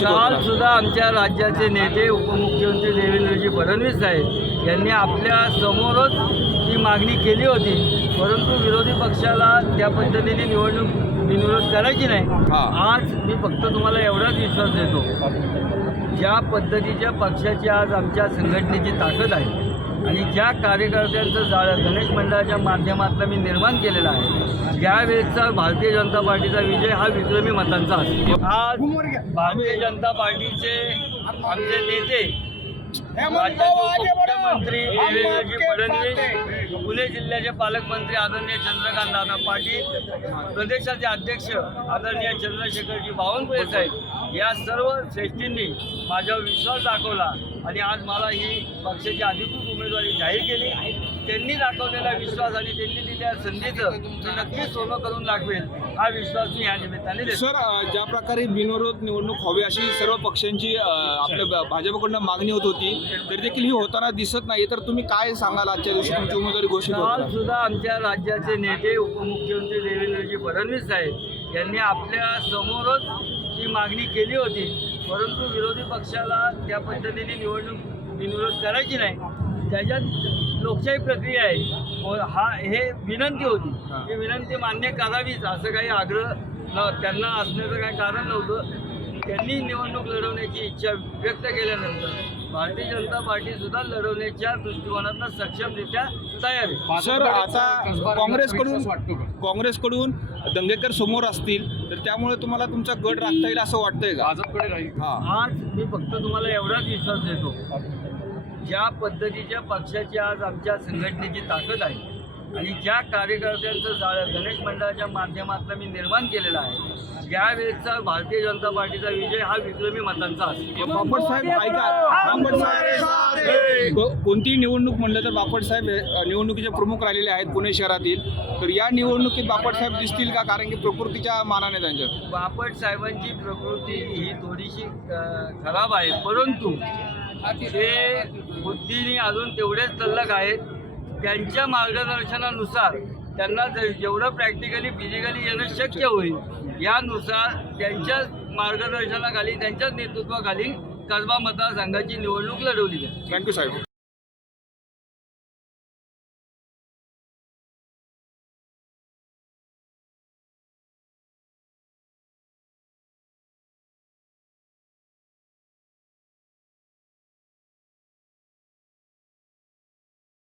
काल सुद्धा आमच्या राज्याचे नेते उपमुख्यमंत्री देवेंद्रजी फडणवीस साहेब यांनी आपल्या समोरच ही मागणी केली होती. परंतु विरोधी पक्षाला त्या पद्धतीने निवडणूक बिनविरोध करायची नाही. आज मी फक्त तुम्हाला एवढाच विश्वास देतो. ज्या पद्धतीच्या पक्षाची आज आमच्या संघटनेची ताकद आहे आणि ज्या कार्यकर्त्यांचं जाळं गणेश मंडळाच्या माध्यमातून मी निर्माण केलेलं आहे यावेळेसचा भारतीय जनता पार्टीचा विजय हा विक्रमी मतांचा असतो. आज भारतीय जनता पार्टीचे आमचे नेते मुख्यमंत्री देवेंद्रजी फडणवीस पुणे जिल्ह्याचे पालकमंत्री आदरणीय चंद्रकांत दादा पाटील प्रदेशाचे अध्यक्ष आदरणीय चंद्रशेखरजी बावनकुळे साहेब या सर्व श्रेष्ठींनी माझ्यावर विश्वास दाखवला आणि आज मला ही पक्षाची अधिकृत उमेदवारी जाहीर केली. त्यांनी दाखवलेला विश्वास आणि त्यांनी दिलेल्या संधीचं नक्कीच सोनं करून दाखवेल हा विश्वास मी या निमित्ताने सर ज्या प्रकारे बिनविरोध निवडणूक व्हावी अशी सर्व पक्षांची आपल्या भाजपकडनं मागणी होत होती तरी देखील ही होताना दिसत नाही. तर तुम्ही काय सांगाल आजच्या दिवशी तुमची उमेदवारी घोषित काल होत सुद्धा आमच्या राज्याचे नेते उपमुख्यमंत्री देवेंद्रजी फडणवीस साहेब यांनी आपल्या समोरच ही मागणी केली होती. परंतु विरोधी पक्षाला त्या पद्धतीने निवडणूक बिनविरोध करायची नाही. त्याच्यात लोकशाही प्रक्रिया आहे. हा हे विनंती होती. ही. विनंती मान्य करावीच असं काही आग्रह त्यांना असण्याचं काही कारण नव्हतं. त्यांनी निवडणूक लढवण्याची इच्छा व्यक्त केल्यानंतर भारतीय जनता पार्टी सुद्धा लढवण्याच्या दृष्टिकोनातून सक्षमरित्या तयार आहे. सर आता काँग्रेसकडून काँग्रेसकडून दंगेकर समोर असतील तर त्यामुळे तुम्हाला तुमचा गट राखता येईल असं वाटतंय का? राहील. आज मी फक्त तुम्हाला एवढाच विश्वास देतो. ज्या पद्धतीच्या पक्षाची आज आमच्या संघटनेची ताकद आहे आणि ज्या कार्यकर्त्यांचं जाळं गणेश मंडळाच्या माध्यमातून मी निर्माण केलेलं आहे यावेळेसचा भारतीय जनता पार्टीचा विजय हा विक्रमी मतांचा असतो बापट साहेब ऐका. बापट साहेब. को- कोणतीही निवडणूक म्हणलं तर बापट साहेब अ, निवडणुकीचे प्रमुख राहिलेले आहेत पुणे शहरातील. तर या निवडणुकीत बापट साहेब दिसतील का? कारण की प्रकृतीच्या मानाने त्यांच्या. बापट साहेबांची प्रकृती ही थोडीशी खराब आहे. परंतु ते बुद्धीने अजून तेवढेच तल्लक आहेत त्यांच्या मार्गदर्शनानुसार त्यांना जेवढं प्रॅक्टिकली फिजिकली येणं शक्य होईल यानुसार त्यांच्या मार्गदर्शनाखाली त्यांच्याच नेतृत्वाखाली कसबा मतदारसंघाची निवडणूक लढवली जाईल. थँक्यू साहेब.